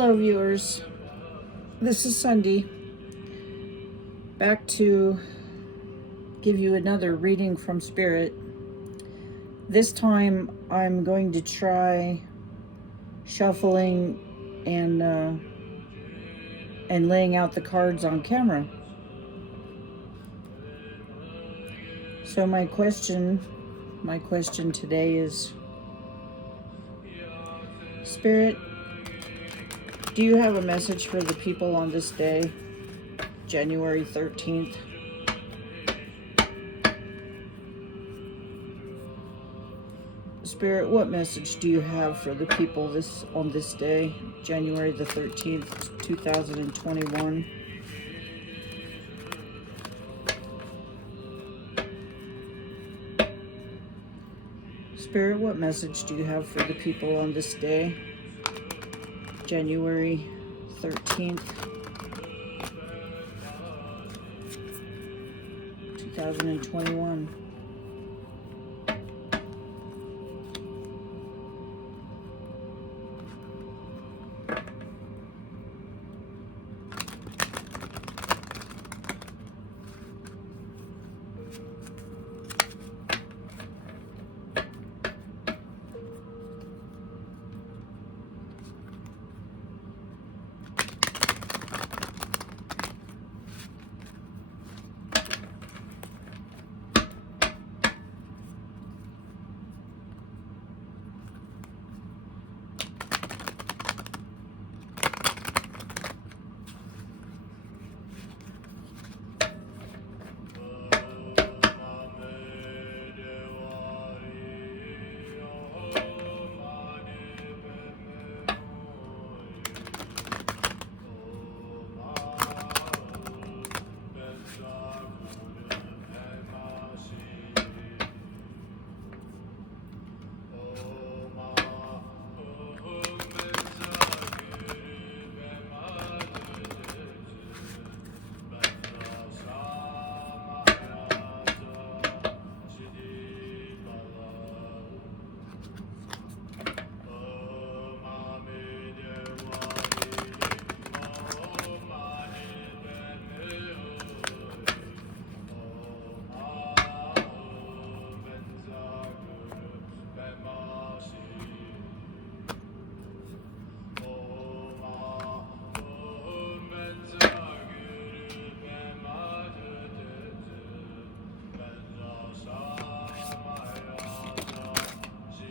Hello, viewers. This is Sunday. Back to give you another reading from Spirit. This time I'm going to try shuffling and laying out the cards on camera. So my question today is, Spirit, do you have a message for the people on this day, January 13th? Spirit, what message do you have for the people on this day, January the 13th, 2021? Spirit, what message do you have for the people on this day, January 13th, 2021?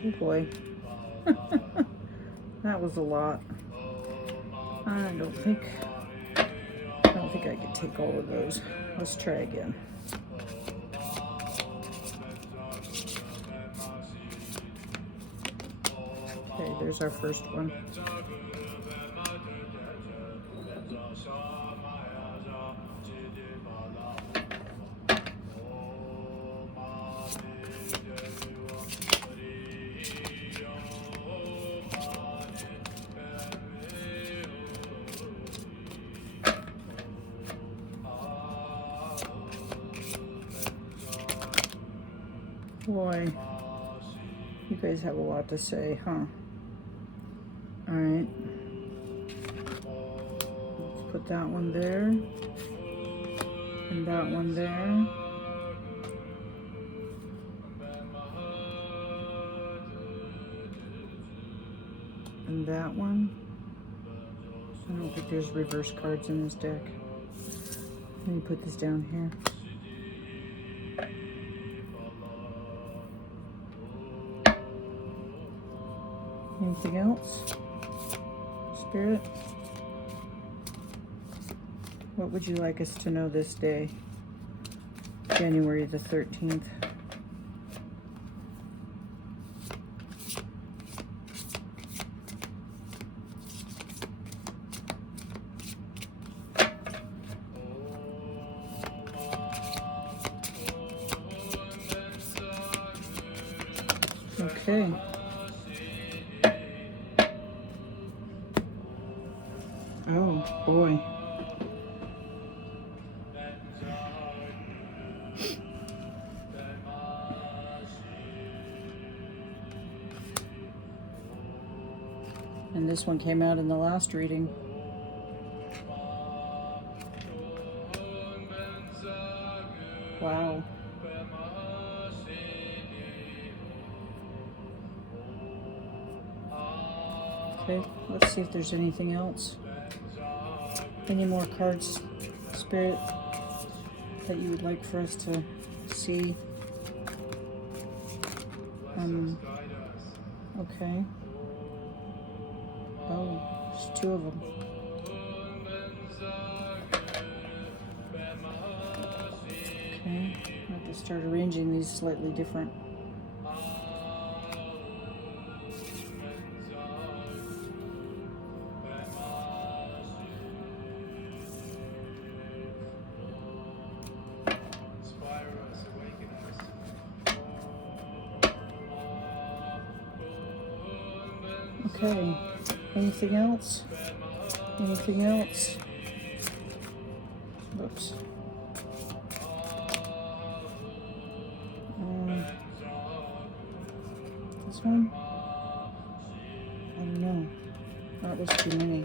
Oh boy, that was a lot. I don't think I can take all of those. Let's try again. Okay, there's our first one. Boy, you guys have a lot to say, huh? Alright. Let's put that one there. And that one there. And that one. I don't think there's reverse cards in this deck. Let me put this down here. Anything else? Spirit? What would you like us to know this day, January the 13th? Okay. Oh boy. this one came out in the last reading. Wow. Okay, let's see if there's anything else. Any more cards, Spirit, that you would like for us to see? Okay. Oh, there's two of them. Okay, I have to start arranging these slightly different. Okay, anything else? Anything else? Oops. This one? I don't know. That was too many.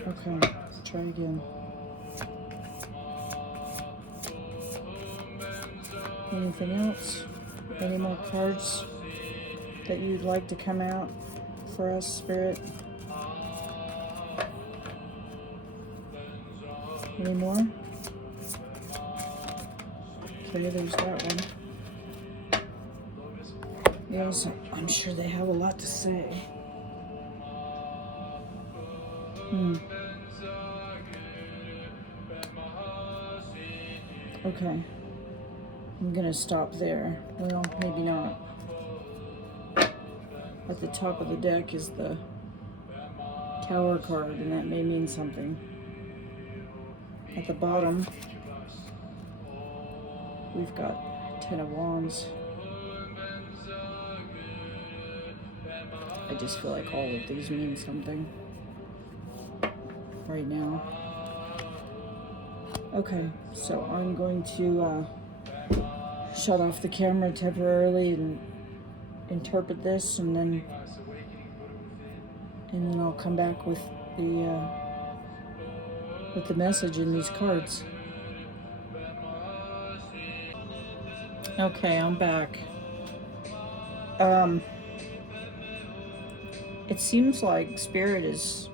Okay, let's try again. Anything else? Any more cards that you'd like to come out for us, Spirit? Any more? Okay, there's that one. Yes, I'm sure they have a lot to say. Okay. I'm gonna stop there. Well, maybe not. At the top of the deck is the Tower card, and that may mean something. At the bottom, we've got Ten of Wands. I just feel like all of these mean something right now. Okay, so I'm going to shut off the camera temporarily and interpret this, and then I'll come back with the message in these cards. Okay, I'm back. It seems like Spirit is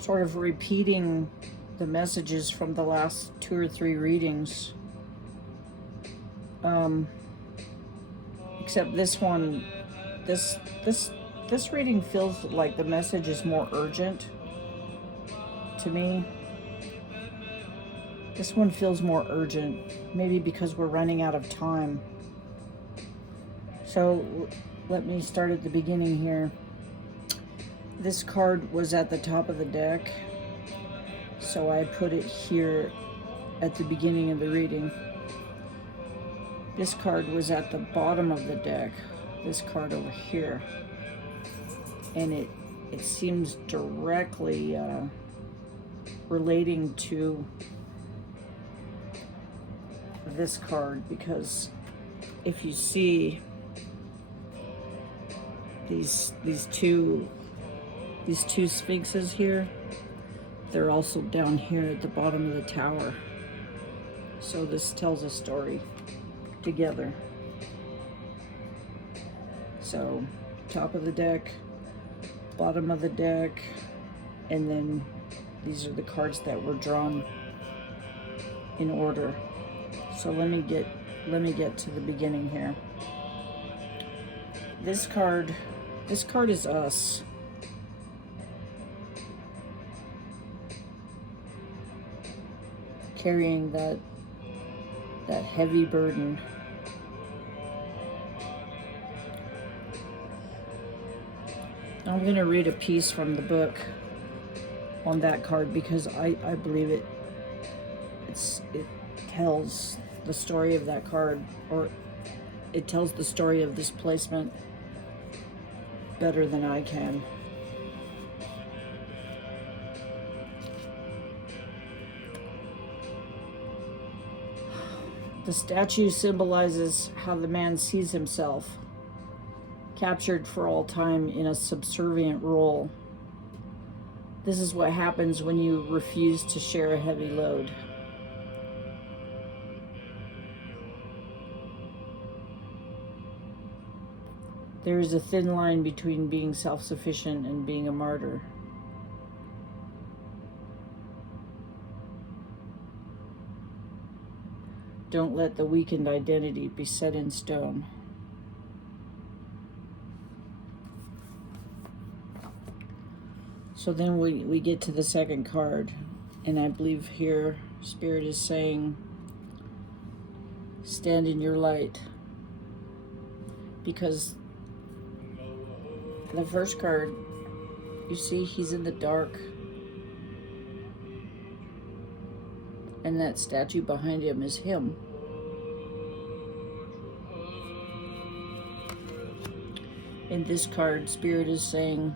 sort of repeating the messages from the last 2 or 3 readings. Except this one, this reading feels like the message is more urgent to me. This one feels more urgent, maybe because we're running out of time. So let me start at the beginning here. This card was at the top of the deck, so I put it here at the beginning of the reading. This card was at the bottom of the deck, this card over here. And it seems directly relating to this card, because if you see these two sphinxes here, they're also down here at the bottom of the tower. So this tells a story together. So top of the deck, bottom of the deck, and then these are the cards that were drawn in order. So let me get to the beginning here. This card is us. Carrying that heavy burden. I'm going to read a piece from the book on that card, because I believe it tells the story of that card, or it tells the story of this placement better than I can. The statue symbolizes how the man sees himself, captured for all time in a subservient role. This is what happens when you refuse to share a heavy load. There is a thin line between being self-sufficient and being a martyr. Don't let the weakened identity be set in stone. So then we get to the second card, and I believe here Spirit is saying, stand in your light. Because the first card, you see, he's in the dark. And that statue behind him is him. In this card, Spirit is saying,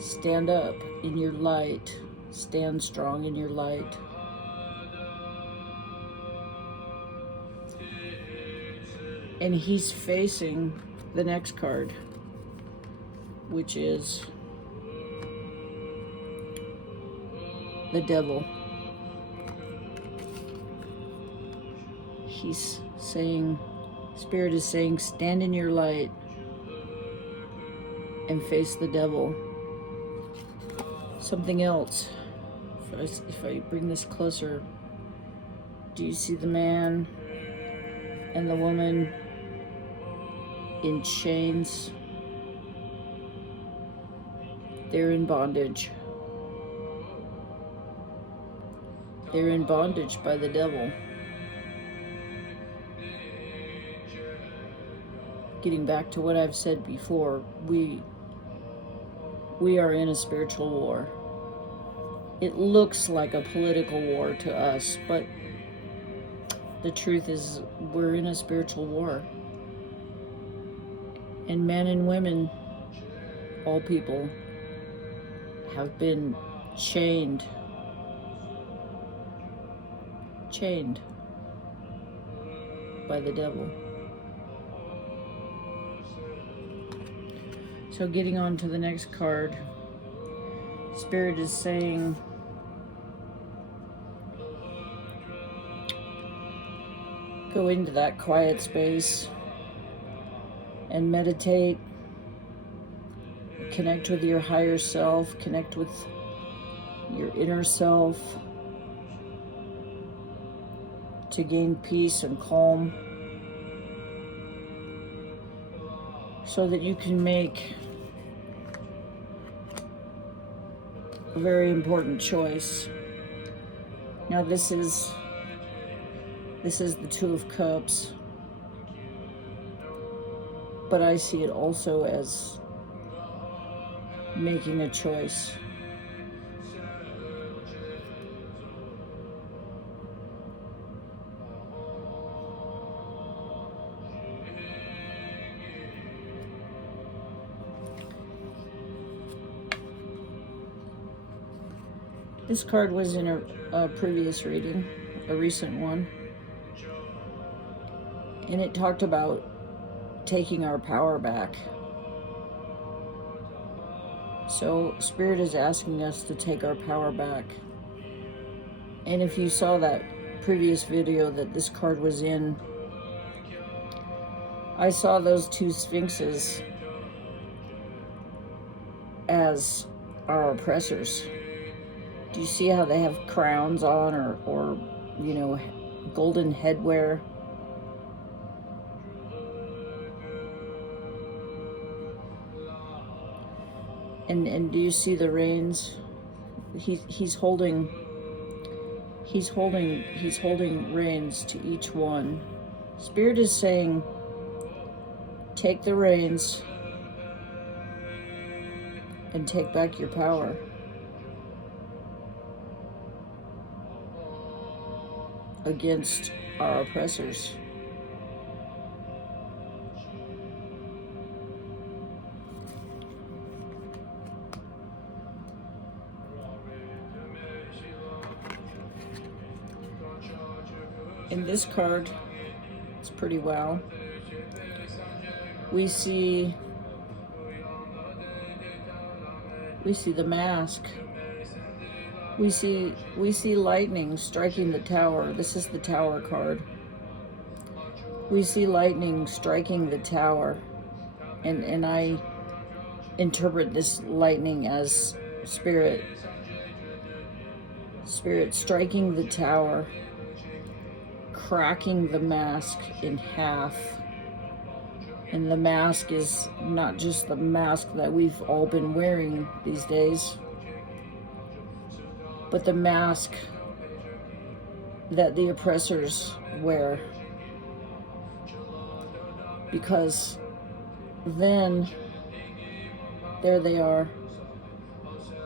stand up in your light. Stand strong in your light. And he's facing the next card, which is the devil. He's saying, Spirit is saying, stand in your light and face the devil. Something else, if I bring this closer, do you see the man and the woman in chains? They're in bondage. They're in bondage by the devil. Getting back to what I've said before, we are in a spiritual war. It looks like a political war to us, but the truth is we're in a spiritual war. And men and women, all people, have been chained by the devil. So getting on to the next card, Spirit is saying, go into that quiet space and meditate, connect with your higher self, connect with your inner self to gain peace and calm so that you can make a very important choice. Now this is the Two of Cups, but I see it also as making a choice. This card was in a previous reading, a recent one, and it talked about taking our power back. So Spirit is asking us to take our power back. And if you saw that previous video that this card was in, I saw those two sphinxes as our oppressors. Do you see how they have crowns on or you know, golden headwear? And do you see the reins? He's holding reins to each one. Spirit is saying, take the reins and take back your power. Against our oppressors. In this card, it's pretty wow. we see the mask. We see lightning striking the tower. This is the tower card. We see lightning striking the tower, and I interpret this lightning as spirit striking the tower, cracking the mask in half. And the mask is not just the mask that we've all been wearing these days, but the mask that the oppressors wear. Because then there they are,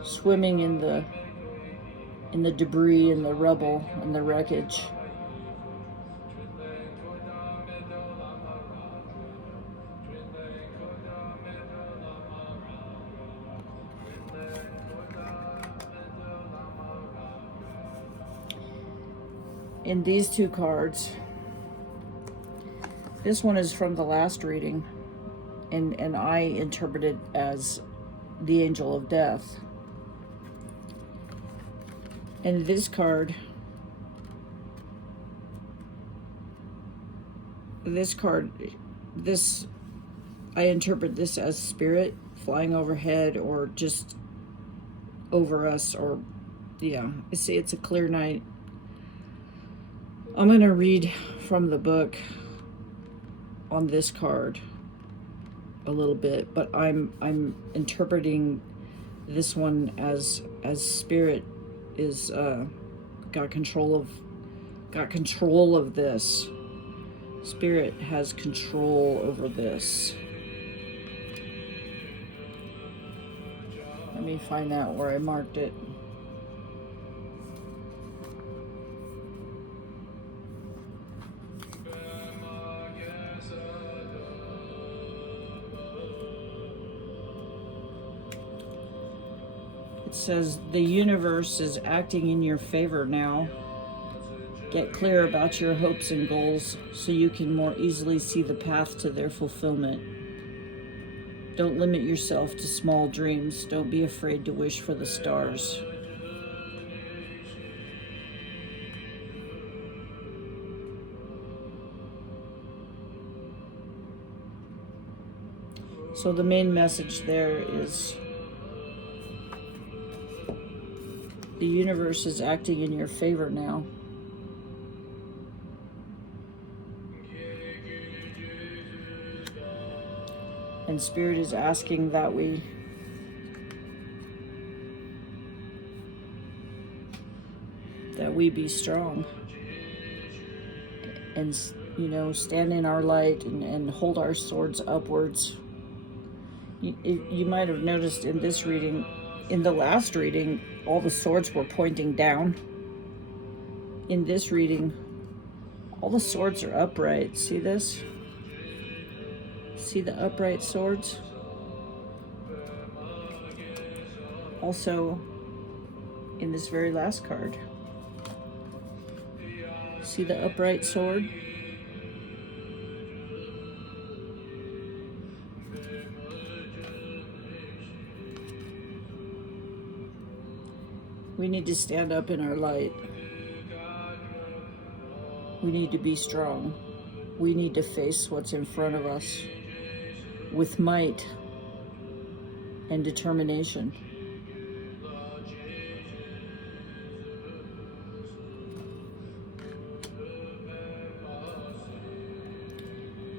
swimming in the debris and the rubble and the wreckage. In these two cards, this one is from the last reading, and I interpret it as the angel of death. And this card, I interpret this as spirit flying overhead or just over us, or yeah, I see it's a clear night. I'm going to read from the book on this card a little bit, but I'm interpreting this one as spirit is got control of this. Spirit has control over this. Let me find out where I marked it. It says the universe is acting in your favor now. Get clear about your hopes and goals so you can more easily see the path to their fulfillment. Don't limit yourself to small dreams. Don't be afraid to wish for the stars. So the main message there is the universe is acting in your favor now. And Spirit is asking that we be strong and, stand in our light and hold our swords upwards. You might have noticed in this reading, in the last reading, all the swords were pointing down. In this reading, all the swords are upright. See this? See the upright swords? Also, in this very last card, see the upright sword? We need to stand up in our light. We need to be strong. We need to face what's in front of us with might and determination.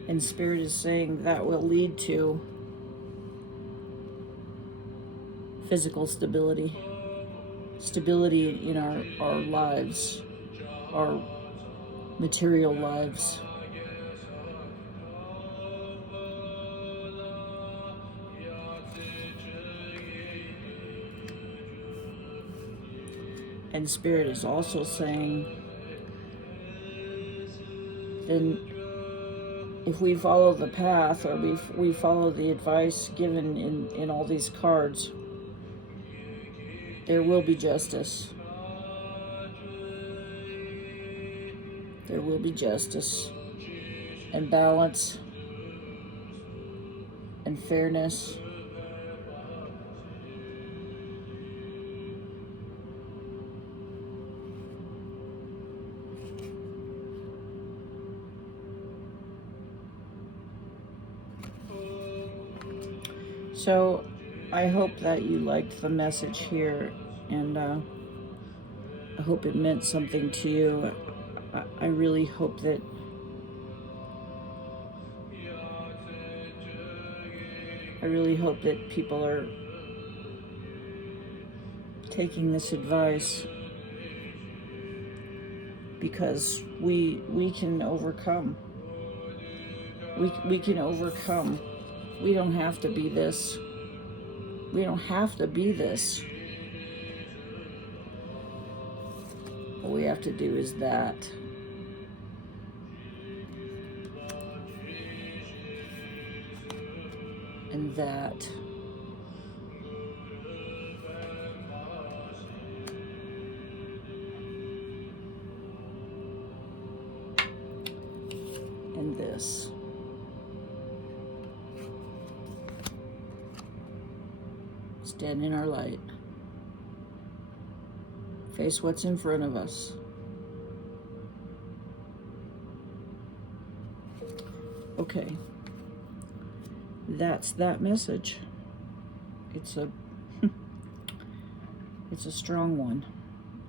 And Spirit is saying that will lead to physical stability. Stability in our lives, our material lives. And Spirit is also saying, then if we follow the path, or we follow the advice given in all these cards, there will be justice. There will be justice and balance and fairness. So I hope that you liked the message here, and I hope it meant something to you. I really hope that people are taking this advice, because we can overcome. We can overcome. We don't have to be this. We don't have to be this. All we have to do is that. And that. And this. Stand in our light. Face what's in front of us. Okay. That's that message. It's a it's a strong one.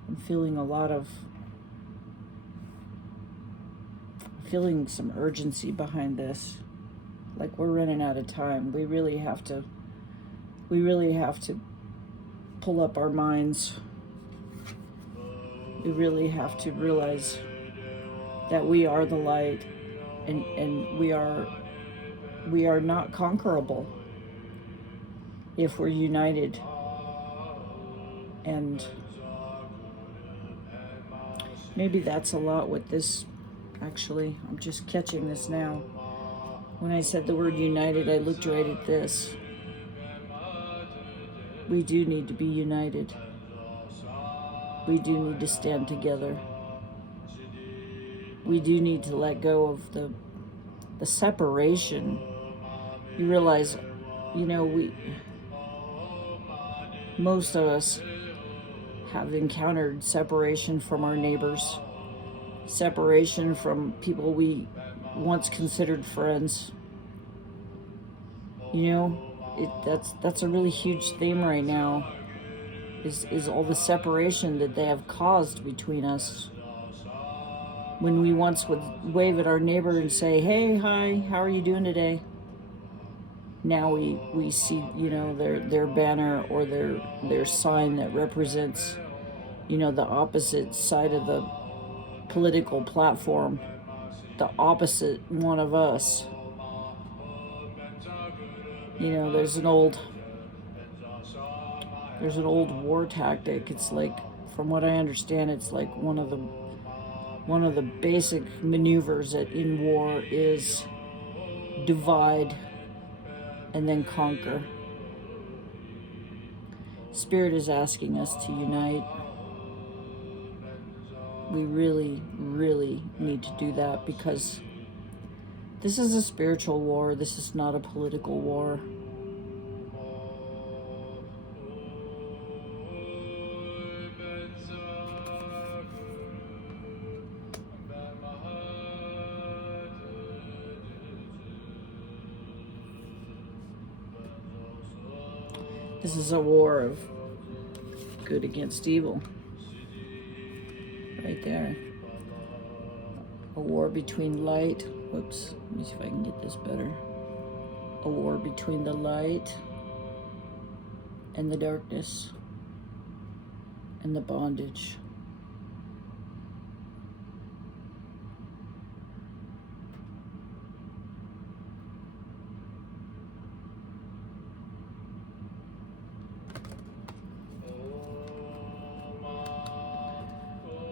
I'm feeling some urgency behind this. Like we're running out of time. We really have to pull up our minds. We really have to realize that we are the light, and we are not conquerable if we're united. And maybe that's a lot with this. Actually, I'm just catching this now. When I said the word united, I looked right at this. We do need to be united. We do need to stand together. We do need to let go of the separation. You realize, most of us have encountered separation from our neighbors, separation from people we once considered friends. That's a really huge theme right now, is all the separation that they have caused between us. When we once would wave at our neighbor and say, "Hey, hi, how are you doing today?" Now we see, their banner or their sign that represents, the opposite side of the political platform, the opposite one of us. There's an old war tactic. It's like, from what I understand, it's like one of the basic maneuvers in war is divide and then conquer. Spirit is asking us to unite. We really, really need to do that, because this is a spiritual war. This is not a political war. This is a war of good against evil. Right there. A war between light. Whoops. Let me see if I can get this better. A war between the light and the darkness and the bondage.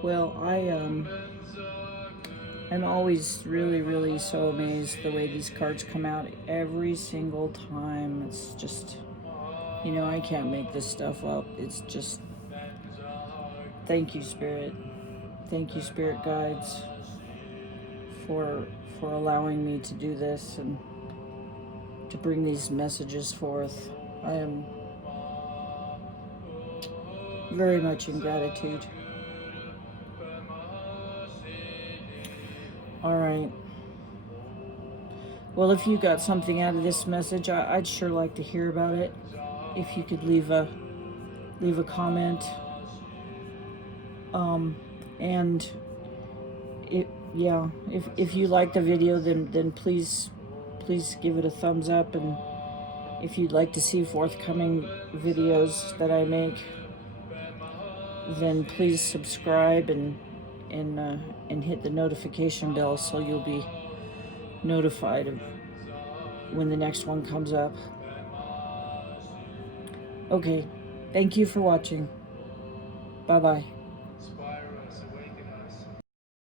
Well, I'm always really, really so amazed the way these cards come out every single time. It's just, I can't make this stuff up. It's just, thank you, Spirit. Thank you, Spirit Guides, for allowing me to do this, and to bring these messages forth. I am very much in gratitude. All right. Well, if you got something out of this message, I'd sure like to hear about it. If you could leave a comment. And if you like the video, then please give it a thumbs up. And if you'd like to see forthcoming videos that I make, then please subscribe and hit the notification bell so you'll be notified of when the next one comes up. Okay, thank you for watching. Bye-bye.